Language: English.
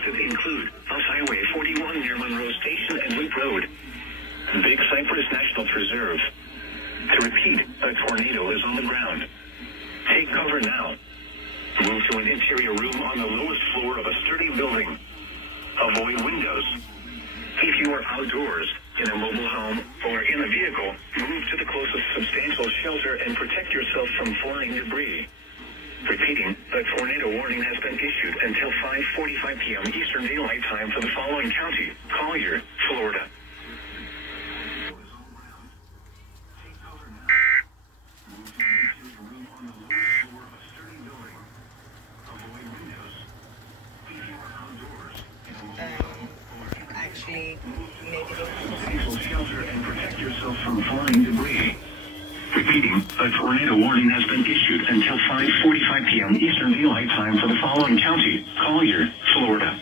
expected to include Bus Highway 41 near Monroe Station and Loop Road. Big Cypress National Preserve. To repeat, a tornado is on the ground. Take cover now. Move to an interior room on the lowest floor of a sturdy building. Avoid windows. If you are outdoors, in a mobile home, or in a vehicle, move to the closest substantial shelter and protect yourself from flying debris. Repeating, a tornado warning has been issued until 5:45 p.m. Eastern Daylight Time for the following county: Collier, Florida. Actually, maybe Shelter and protect yourself from flying debris. Repeating, a tornado warning has been issued until 5:45 p.m. Eastern Daylight Time for the following county: Collier, Florida.